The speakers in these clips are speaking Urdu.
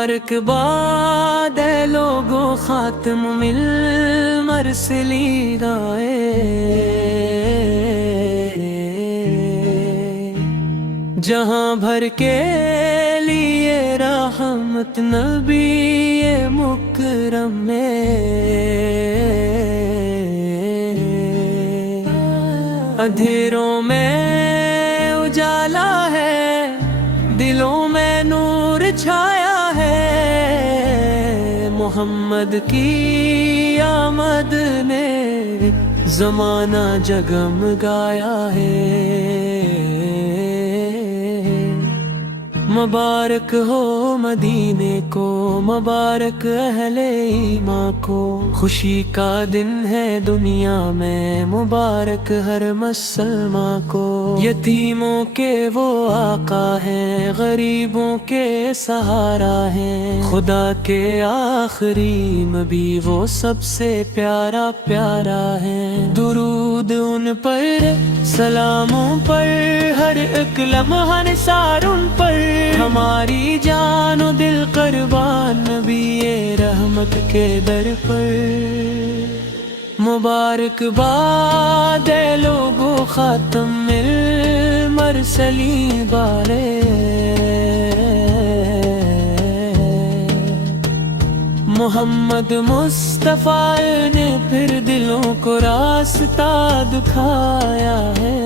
مبارکباد ہے لوگوں خاتم مل مرسلی رائے، جہاں بھر کے لیے رحمت نبی مکرم میں، اندھیروں میں اجالا ہے، دلوں میں نور چھایا ہے، محمد کی آمد نے زمانہ جگمگایا ہے۔ مبارک ہو مدینے کو، مبارک اہل ایمان کو، خوشی کا دن ہے دنیا میں، مبارک ہر مسلمان کو۔ یتیموں کے وہ آقا ہیں، غریبوں کے سہارا ہیں، خدا کے آخری نبی وہ سب سے پیارا پیارا ہے۔ درود ان پر، سلاموں پر، ہر ایک لمحہ نثار ان پر، ہماری جان و دل قربان نبی رحمت کے در پر۔ مبارکباد ہے لوگوں خاتم المرسلین بارے، محمد مصطفیٰ نے پھر دلوں کو راستہ دکھایا ہے۔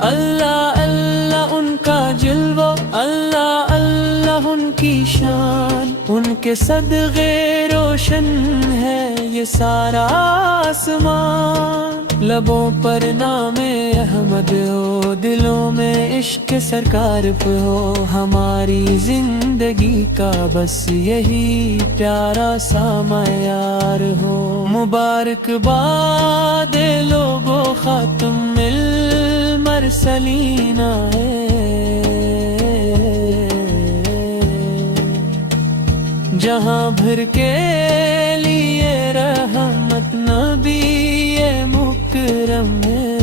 اللہ اللہ ان کا جلوہ، اللہ اللہ ان کی شان، ان کے صدقے روشن ہے یہ سارا آسمان۔ لبوں پر نام احمد ہو، دلوں میں عشق سرکار پہ ہو، ہماری زندگی کا بس یہی پیارا سا معیار ہو۔ مبارکباد لوگوں خاتم المرسلین ہے، جہاں بھر کے لیے رحمت نبی مکرم ہے۔